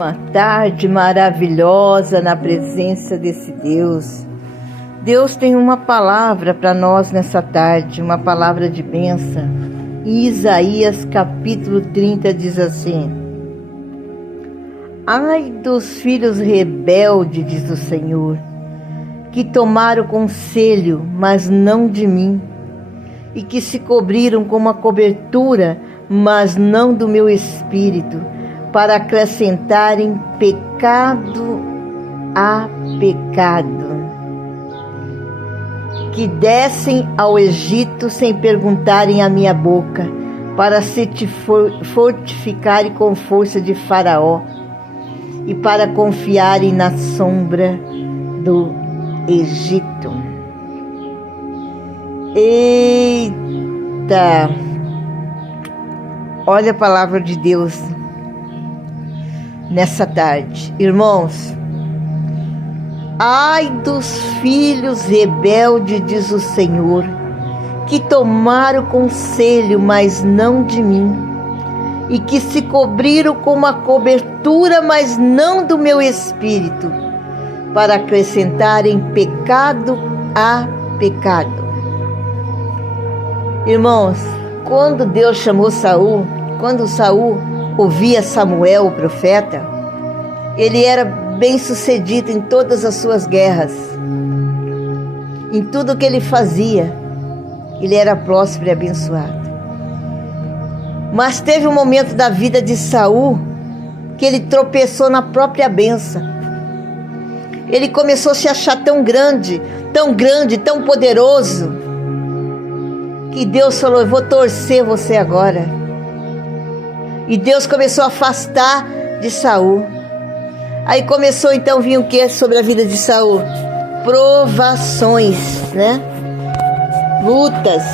Uma tarde maravilhosa na presença desse Deus. Deus tem uma palavra para nós nessa tarde, uma palavra de bênção. Em Isaías capítulo 30 diz assim: Ai dos filhos rebeldes, diz o Senhor, que tomaram conselho, mas não de mim, e que se cobriram com uma cobertura, mas não do meu espírito, para acrescentarem pecado a pecado, que descem ao Egito sem perguntarem à minha boca, para se fortificarem com força de Faraó, e para confiarem na sombra do Egito. Eita! Olha a palavra de Deus nessa tarde, irmãos. Ai dos filhos rebeldes, diz o Senhor, que tomaram conselho, mas não de mim, e que se cobriram com uma cobertura, mas não do meu espírito, para acrescentarem pecado a pecado. Irmãos, quando Deus chamou Saul, quando Saul ouvia Samuel, o profeta, ele era bem-sucedido em todas as suas guerras. Em tudo que ele fazia, ele era próspero e abençoado. Mas teve um momento da vida de Saul que ele tropeçou na própria bênção. Ele começou a se achar tão grande, tão poderoso, que Deus falou: eu vou torcer você agora. E Deus começou a afastar de Saul. Aí começou então a vir o que sobre a vida de Saul? Provações, né? Lutas.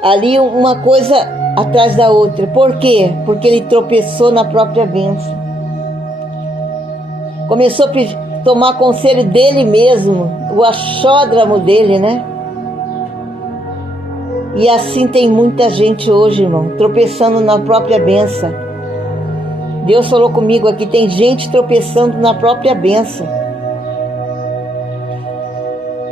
Ali uma coisa atrás da outra. Por quê? Porque ele tropeçou na própria bênção. Começou a tomar conselho dele mesmo, o achódramo dele, né? E assim tem muita gente hoje, irmão, tropeçando na própria bênção. Deus falou comigo aqui, tem gente tropeçando na própria bênção.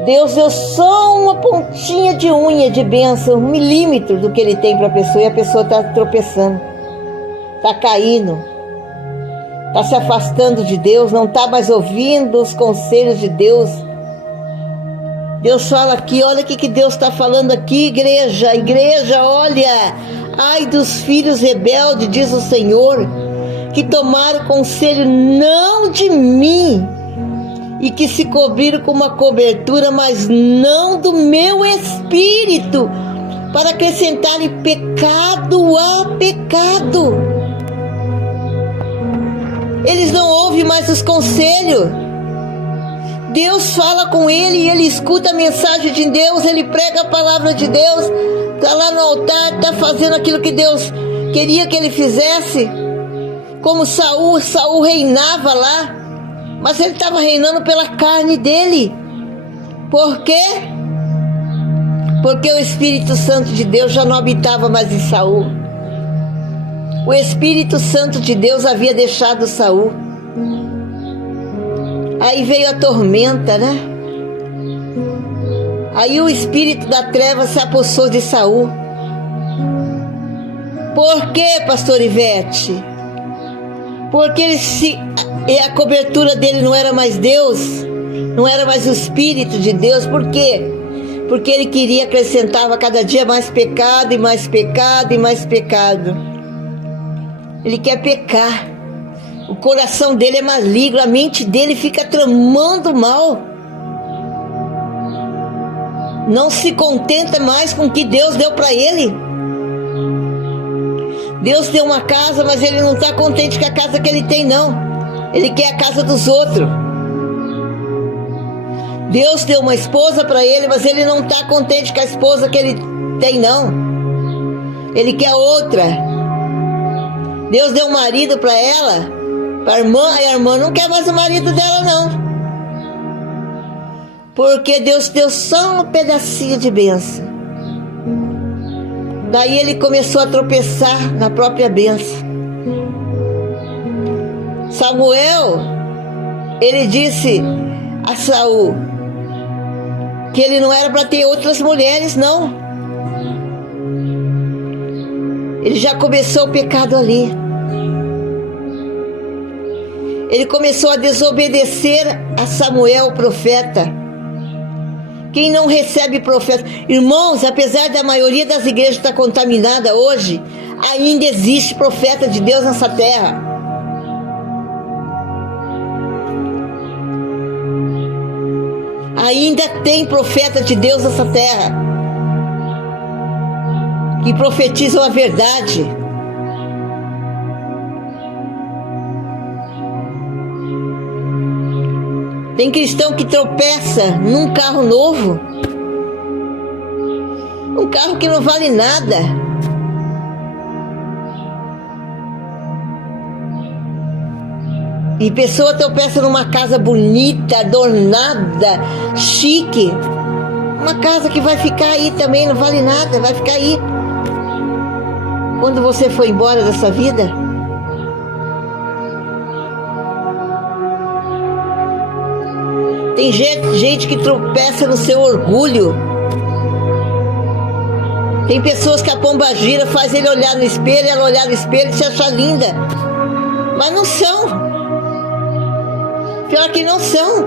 Deus deu só uma pontinha de unha de bênção, 1 milímetro do que Ele tem para a pessoa, e a pessoa está tropeçando, está caindo, está se afastando de Deus, não está mais ouvindo os conselhos de Deus. Deus fala aqui, olha o que Deus está falando aqui, igreja, olha. Ai dos filhos rebeldes, diz o Senhor, que tomaram conselho não de mim, e que se cobriram com uma cobertura, mas não do meu espírito, para acrescentarem pecado a pecado. Eles não ouvem mais os conselhos. Deus fala com ele e ele escuta a mensagem de Deus, ele prega a palavra de Deus, está lá no altar, está fazendo aquilo que Deus queria que ele fizesse. Como Saul reinava lá, mas ele estava reinando pela carne dele. Por quê? Porque o Espírito Santo de Deus já não habitava mais em Saul. O Espírito Santo de Deus havia deixado Saul. Aí veio a tormenta, né? Aí o espírito da treva se apossou de Saul. Por quê, pastor Ivete? Porque a cobertura dele não era mais Deus, não era mais o Espírito de Deus. Por quê? Porque ele queria acrescentava cada dia mais pecado, e mais pecado, e mais pecado. Ele quer pecar. O coração dele é maligno, a mente dele fica tramando mal. Não se contenta mais com o que Deus deu para ele. Deus deu uma casa, mas ele não está contente com a casa que ele tem, não. Ele quer a casa dos outros. Deus deu uma esposa para ele, mas ele não está contente com a esposa que ele tem, não. Ele quer outra. Deus deu um marido para ela, para a irmã, e a irmã não quer mais o marido dela, não. Porque Deus deu só um pedacinho de bênção. Daí ele começou a tropeçar na própria bênção. Samuel, ele disse a Saul que ele não era para ter outras mulheres, não. Ele já começou o pecado ali. Ele começou a desobedecer a Samuel, o profeta. Quem não recebe profeta? Irmãos, apesar da maioria das igrejas estar contaminada hoje, ainda existe profeta de Deus nessa terra. Ainda tem profeta de Deus nessa terra que profetizam a verdade. Tem cristão que tropeça num carro novo, um carro que não vale nada. E pessoa tropeça numa casa bonita, adornada, chique. Uma casa que vai ficar aí também, não vale nada, vai ficar aí. Quando você for embora dessa vida, tem gente que tropeça no seu orgulho. Tem pessoas que a pombagira faz ele olhar no espelho, ela olhar no espelho e se achar linda. Mas não são. Pior que não são.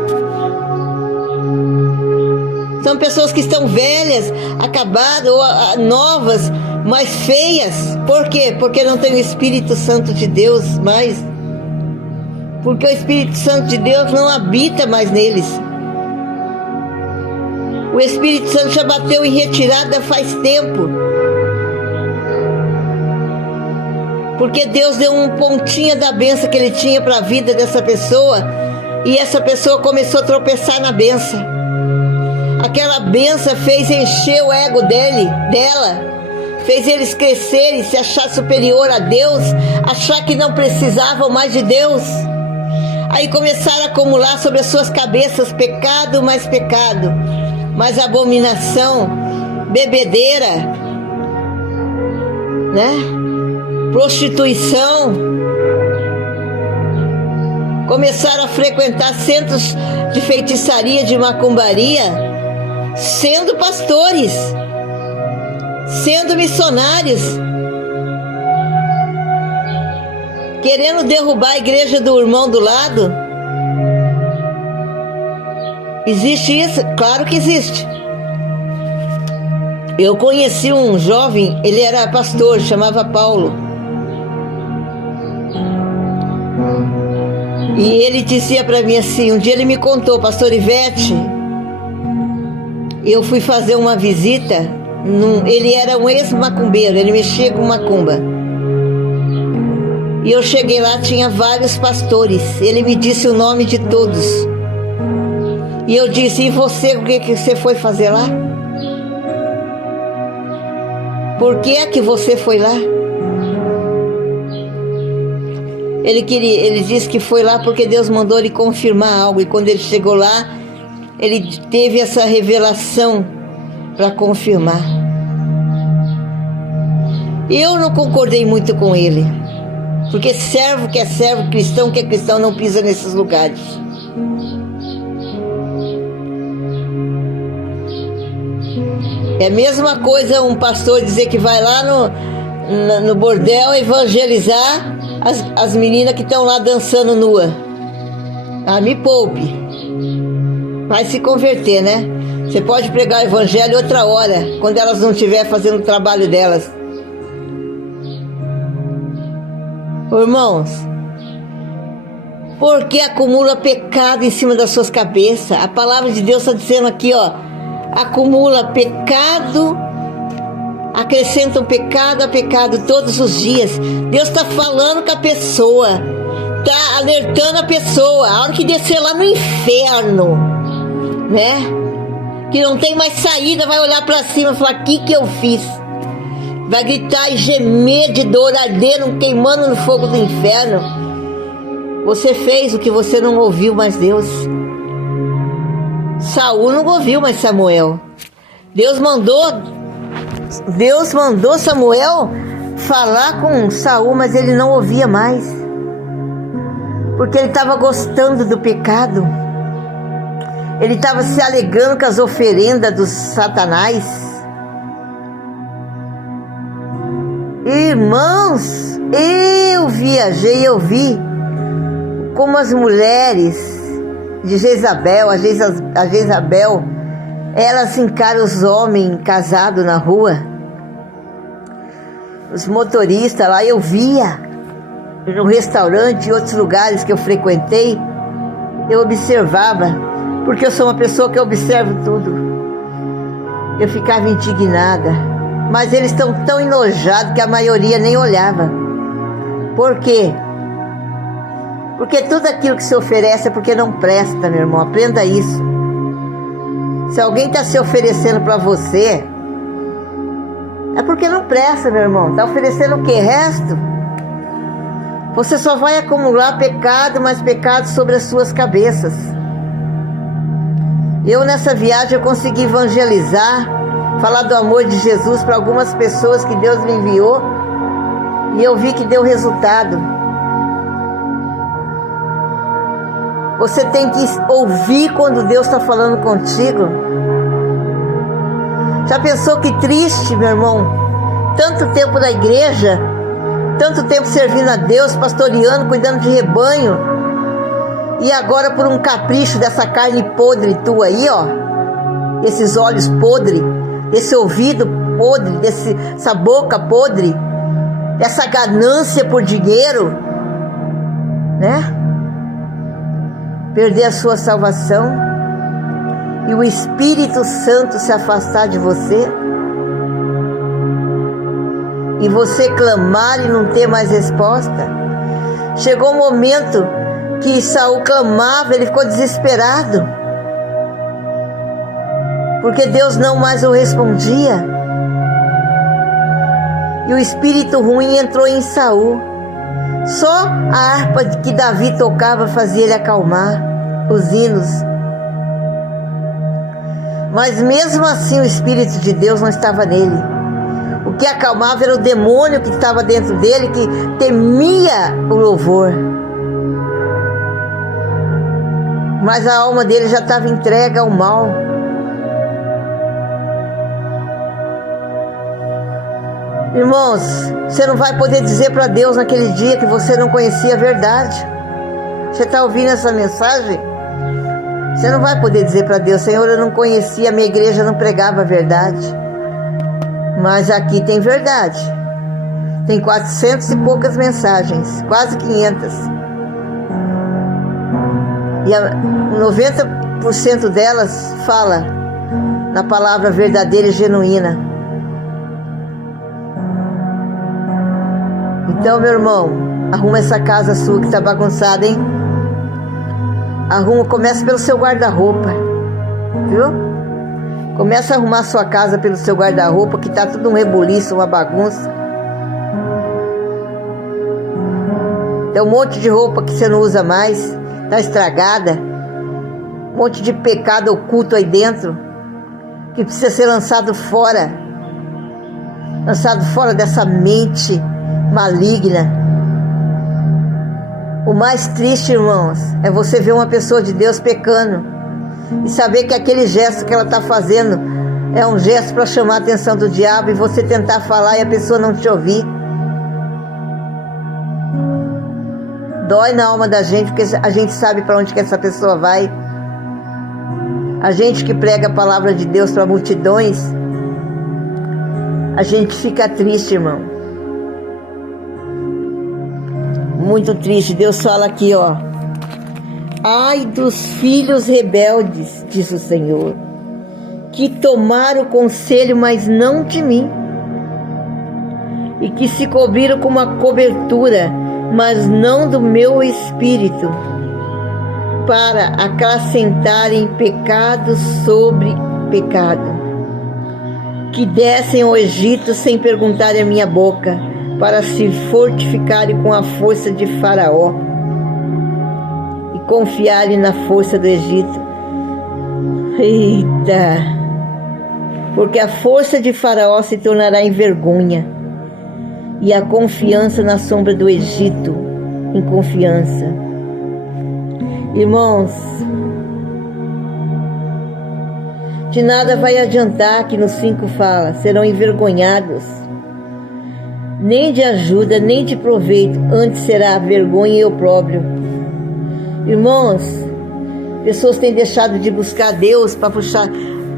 São pessoas que estão velhas, acabadas, ou novas, mas feias. Por quê? Porque não tem o Espírito Santo de Deus mais. Porque o Espírito Santo de Deus não habita mais neles. O Espírito Santo já bateu em retirada faz tempo. Porque Deus deu um pontinho da bênção que Ele tinha para a vida dessa pessoa, e essa pessoa começou a tropeçar na bênção. Aquela bênção fez encher o ego dela, fez eles crescerem, se achar superior a Deus, achar que não precisavam mais de Deus. Aí começaram a acumular sobre as suas cabeças pecado, mais abominação, bebedeira, né? Prostituição. Começaram a frequentar centros de feitiçaria, de macumbaria, sendo pastores, sendo missionários, querendo derrubar a igreja do irmão do lado. Existe isso? Claro que existe. Eu conheci um jovem, ele era pastor, chamava Paulo. E ele dizia para mim assim, um dia ele me contou, pastor Ivete, eu fui fazer uma visita, ele era um ex-macumbeiro, ele mexia com macumba. E eu cheguei lá, tinha vários pastores, ele me disse o nome de todos. E eu disse, e você, o que você foi fazer lá? Por que é que você foi lá? Ele disse que foi lá porque Deus mandou ele confirmar algo. E quando ele chegou lá, ele teve essa revelação para confirmar. Eu não concordei muito com ele. Porque servo que é servo, cristão que é cristão, não pisa nesses lugares. É a mesma coisa um pastor dizer que vai lá no bordel evangelizar as meninas que estão lá dançando nua. Ah, me poupe. Vai se converter, né? Você pode pregar o evangelho outra hora, quando elas não estiverem fazendo o trabalho delas. Irmãos, porque acumula pecado em cima das suas cabeças. A palavra de Deus está dizendo aqui, ó, acumula pecado, acrescentam pecado a pecado todos os dias. Deus está falando com a pessoa, está alertando a pessoa, a hora que descer lá no inferno, né, que não tem mais saída, vai olhar para cima e falar, o que eu fiz? Vai gritar e gemer de dor, ardendo, queimando no fogo do inferno. Você fez o que você não ouviu mais Deus. Saul não ouviu mais Samuel. Deus mandou Samuel falar com Saul, mas ele não ouvia mais. porque ele estava gostando do pecado. Ele estava se alegrando com as oferendas dos Satanás. Irmãos, eu viajei, eu vi como as mulheres de Jezabel, a Jezabel, elas encaram os homens casados na rua. Os motoristas lá, eu via no restaurante e outros lugares que eu frequentei, eu observava, porque eu sou uma pessoa que observo tudo. Eu ficava indignada. Mas eles estão tão enojados que a maioria nem olhava. Por quê? Porque tudo aquilo que se oferece é porque não presta, meu irmão. Aprenda isso. Se alguém está se oferecendo para você, é porque não presta, meu irmão. Está oferecendo o quê? Resto? Você só vai acumular pecado, mais pecado sobre as suas cabeças. Eu nessa viagem eu consegui evangelizar, falar do amor de Jesus para algumas pessoas que Deus me enviou, e eu vi que deu resultado. Você tem que ouvir quando Deus está falando contigo. Já pensou que triste, meu irmão? Tanto tempo na igreja, tanto tempo servindo a Deus, pastoreando, cuidando de rebanho, e agora por um capricho dessa carne podre tua aí, ó, esses olhos podres, desse ouvido podre, dessa boca podre, dessa ganância por dinheiro, né? Perder a sua salvação e o Espírito Santo se afastar de você, e você clamar e não ter mais resposta. Chegou um momento que Saul clamava, ele ficou desesperado, porque Deus não mais o respondia. E o espírito ruim entrou em Saul. Só a harpa que Davi tocava fazia ele acalmar, os hinos. Mas mesmo assim o Espírito de Deus não estava nele. O que acalmava era o demônio que estava dentro dele, que temia o louvor. Mas a alma dele já estava entregue ao mal. Irmãos, você não vai poder dizer para Deus naquele dia que você não conhecia a verdade. Você está ouvindo essa mensagem? Você não vai poder dizer para Deus: Senhor, eu não conhecia, a minha igreja não pregava a verdade. Mas aqui tem verdade. Tem 400 e poucas mensagens, quase 500. E 90% delas fala na palavra verdadeira e genuína. Então, meu irmão, arruma essa casa sua que está bagunçada, hein? Arruma, começa pelo seu guarda-roupa, viu? Começa a arrumar sua casa pelo seu guarda-roupa, que tá tudo um rebuliço, uma bagunça. Tem um monte de roupa que você não usa mais, tá estragada. Um monte de pecado oculto aí dentro, que precisa ser lançado fora. Lançado fora dessa mente maligna. O mais triste, irmãos, é você ver uma pessoa de Deus pecando e saber que aquele gesto que ela está fazendo é um gesto para chamar a atenção do diabo, e você tentar falar e a pessoa não te ouvir. Dói na alma da gente, porque a gente sabe para onde que essa pessoa vai. A gente que prega a palavra de Deus para multidões, a gente fica triste, irmão. Muito triste. Deus fala aqui, ó: ai dos filhos rebeldes, diz o Senhor, que tomaram o conselho, mas não de mim, e que se cobriram com uma cobertura, mas não do meu espírito, para acrescentarem pecado sobre pecado, que descem ao Egito sem perguntarem a minha boca, para se fortificarem com a força de Faraó e confiarem na força do Egito. Eita! Porque a força de Faraó se tornará em vergonha, e a confiança na sombra do Egito em confiança. Irmãos, de nada vai adiantar que no 5 fala, serão envergonhados. Nem de ajuda, nem de proveito, antes será vergonha e opróbrio. Irmãos, pessoas têm deixado de buscar Deus para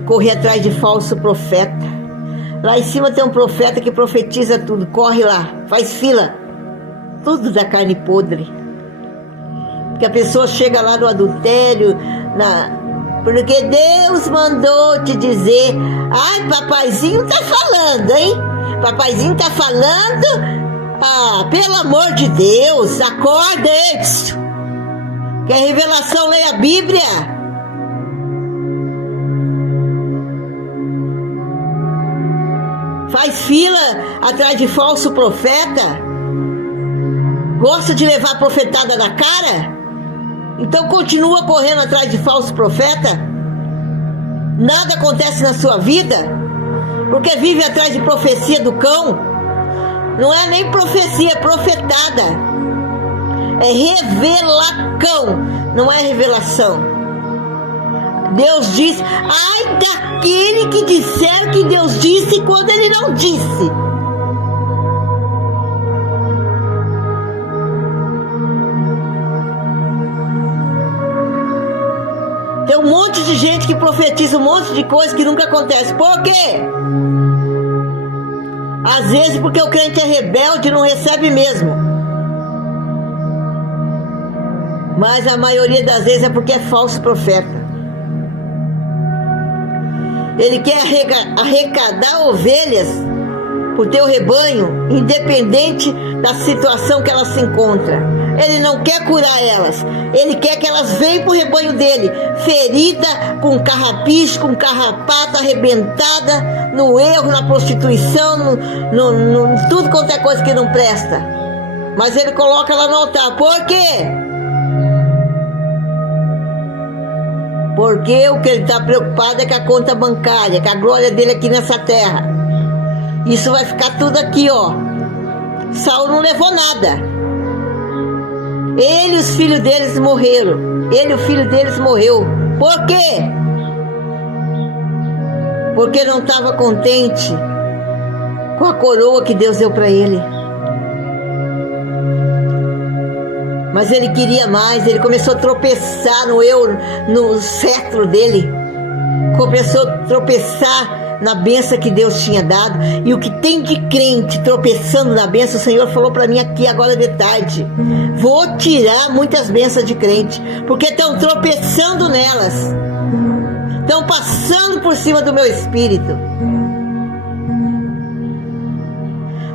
correr atrás de falso profeta. Lá em cima tem um profeta que profetiza tudo, corre lá, faz fila, tudo da carne podre. Porque a pessoa chega lá no adultério, porque Deus mandou te dizer, ai, papaizinho tá falando, hein? Papaizinho tá falando, pelo amor de Deus, acorda, hein? Quer revelação, leia a Bíblia. Faz fila atrás de falso profeta. Gosta de levar a profetada na cara? Então continua correndo atrás de falso profeta. Nada acontece na sua vida, porque vive atrás de profecia do cão. Não é nem profecia, é profetada. É revelacão, não é revelação. Deus diz, ai daquele que disser que Deus disse quando ele não disse. Tem um monte de gente que profetiza um monte de coisa que nunca acontece. Por quê? Às vezes porque o crente é rebelde e não recebe mesmo. Mas a maioria das vezes é porque é falso profeta. Ele quer arrecadar ovelhas para o teu rebanho, independente da situação que elas se encontram. Ele não quer curar elas. Ele quer que elas venham para o rebanho dele, ferida, com carrapicho, com carrapato, arrebentada, no erro, na prostituição, no tudo quanto é coisa que não presta. Mas ele coloca ela no altar. Por quê? Porque o que ele está preocupado é com a conta bancária, com a glória dele aqui nessa terra. Isso vai ficar tudo aqui, ó. Saul não levou nada. Ele e os filhos deles morreram. Ele e o filho deles morreu. Por quê? Porque não estava contente com a coroa que Deus deu para ele. Mas ele queria mais, ele começou a tropeçar no cetro dele. Começou a tropeçar na bênção que Deus tinha dado. E o que tem de crente tropeçando na bênção, o Senhor falou para mim aqui agora de tarde. Vou tirar muitas bênçãos de crente, porque estão tropeçando nelas. Estão passando por cima do meu espírito.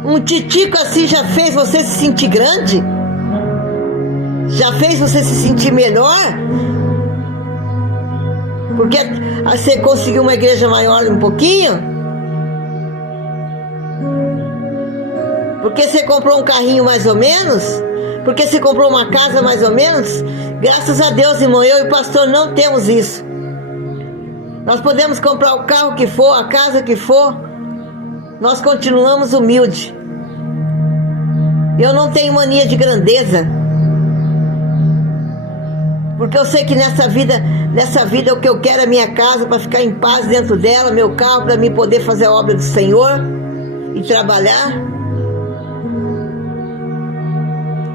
Um titico assim já fez você se sentir grande? Já fez você se sentir melhor? Porque você conseguiu uma igreja maior um pouquinho? Porque você comprou um carrinho mais ou menos? Porque você comprou uma casa mais ou menos? Graças a Deus, irmão, eu e o pastor não temos isso. Nós podemos comprar o carro que for, a casa que for. Nós continuamos humildes. Eu não tenho mania de grandeza. Porque eu sei que nessa vida o que eu quero é minha casa para ficar em paz dentro dela, meu carro para mim poder fazer a obra do Senhor e trabalhar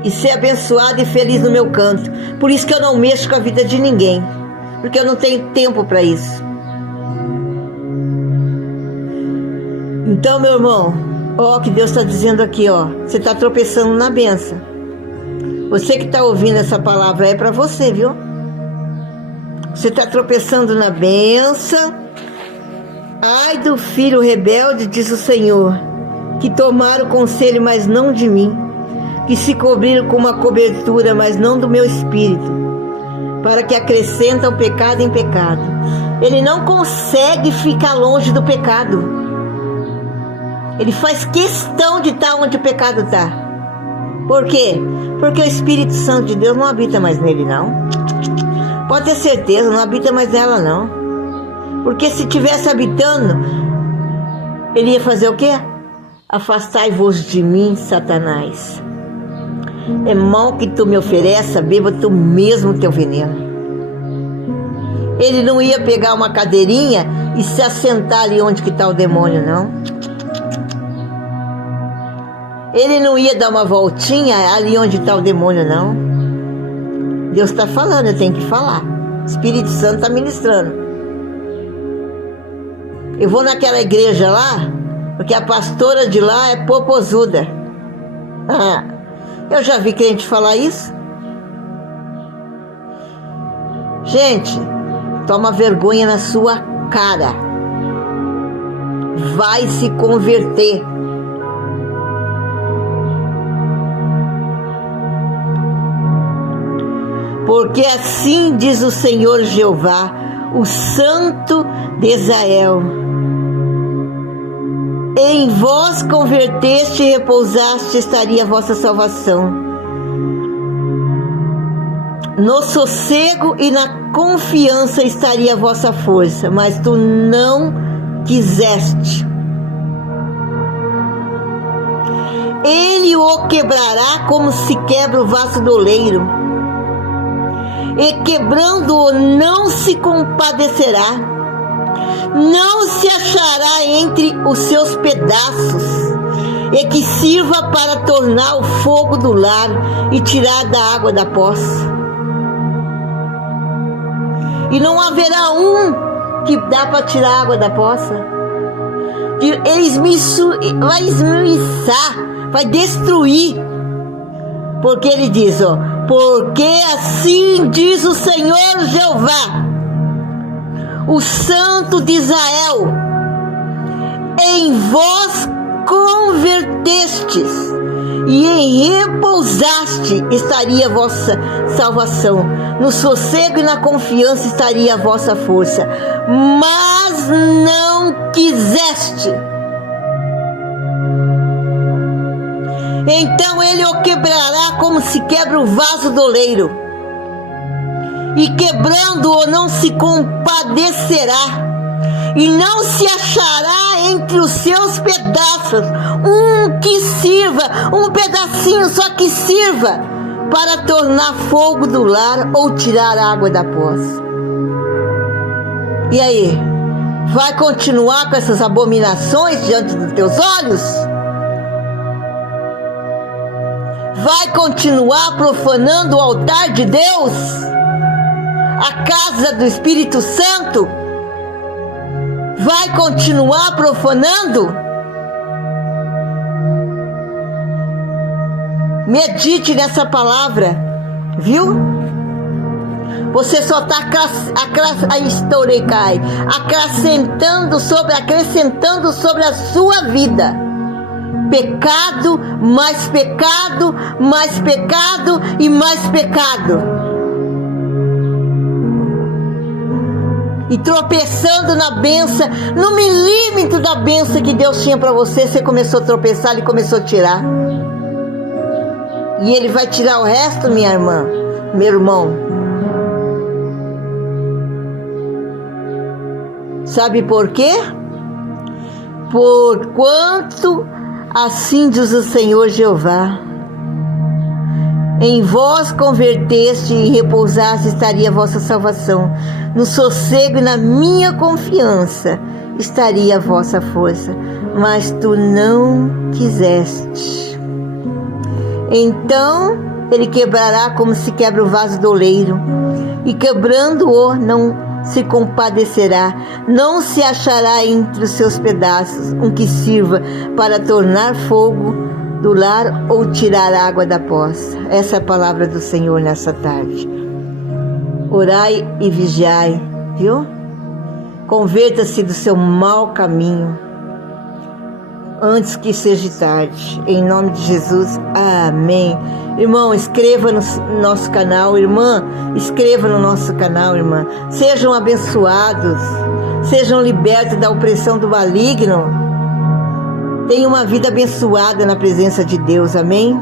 e ser abençoado e feliz no meu canto. Por isso que eu não mexo com a vida de ninguém, porque eu não tenho tempo para isso. Então, meu irmão, ó, o que Deus está dizendo aqui, ó, você está tropeçando na bênção. Você que está ouvindo essa palavra é para você, viu? Você está tropeçando na bênção. Ai do filho rebelde, diz o Senhor, que tomaram o conselho, mas não de mim, que se cobriram com uma cobertura, mas não do meu espírito, para que acrescentam pecado em pecado. Ele não consegue ficar longe do pecado. Ele faz questão de estar onde o pecado está. Por quê? Porque o Espírito Santo de Deus não habita mais nele, não. Pode ter certeza, não habita mais nela, não. Porque se tivesse habitando, ele ia fazer o quê? Afastai-vos de mim, Satanás. É mal que tu me ofereça, beba tu mesmo teu veneno. Ele não ia pegar uma cadeirinha e se assentar ali onde que está o demônio, não. Ele não ia dar uma voltinha ali onde está o demônio, não. Deus está falando, eu tenho que falar. O Espírito Santo está ministrando. Eu vou naquela igreja lá, porque a pastora de lá é popozuda. Eu já vi crente falar isso. Gente, toma vergonha na sua cara. Vai se converter. Porque assim diz o Senhor Jeová, o Santo de Israel: em vós converteste e repousaste, estaria a vossa salvação. No sossego e na confiança estaria a vossa força, mas tu não quiseste. Ele o quebrará como se quebra o vaso do oleiro, e quebrando-o não se compadecerá, não se achará entre os seus pedaços, e que sirva para tornar o fogo do lar e tirar da água da poça. E não haverá um que dá para tirar a água da poça. Vai esmiuçar, vai destruir. Porque ele diz, porque assim diz o Senhor Jeová, o Santo de Israel: em vós convertestes e em repousaste estaria a vossa salvação, no sossego e na confiança estaria a vossa força, mas não quiseste. Então ele o quebrará como se quebra o vaso do oleiro, e quebrando-o não se compadecerá, e não se achará entre os seus pedaços um que sirva, um pedacinho só que sirva para tornar fogo do lar ou tirar a água da poça. E aí, vai continuar com essas abominações diante dos teus olhos? Vai continuar profanando o altar de Deus? A casa do Espírito Santo? Vai continuar profanando? Medite nessa palavra, viu? Você só está acrescentando sobre a sua vida. Pecado, mais pecado, mais pecado e mais pecado. E tropeçando na bênção, no milímetro da bênção que Deus tinha para você, você começou a tropeçar, Ele começou a tirar. E Ele vai tirar o resto, minha irmã, meu irmão. Sabe por quê? Porquanto assim diz o Senhor Jeová: em vós converteste e repousaste estaria a vossa salvação, no sossego e na minha confiança estaria a vossa força, mas tu não quiseste. Então ele quebrará como se quebra o vaso do oleiro, e quebrando-o não se compadecerá, não se achará entre os seus pedaços um que sirva para tornar fogo do lar ou tirar água da poça. Essa é a palavra do Senhor nessa tarde. Orai e vigiai, viu? Converta-se do seu mau caminho antes que seja tarde. Em nome de Jesus, amém. Irmão, inscreva no nosso canal. Irmã, inscreva no nosso canal, irmã. Sejam abençoados, sejam libertos da opressão do maligno. Tenham uma vida abençoada na presença de Deus, amém?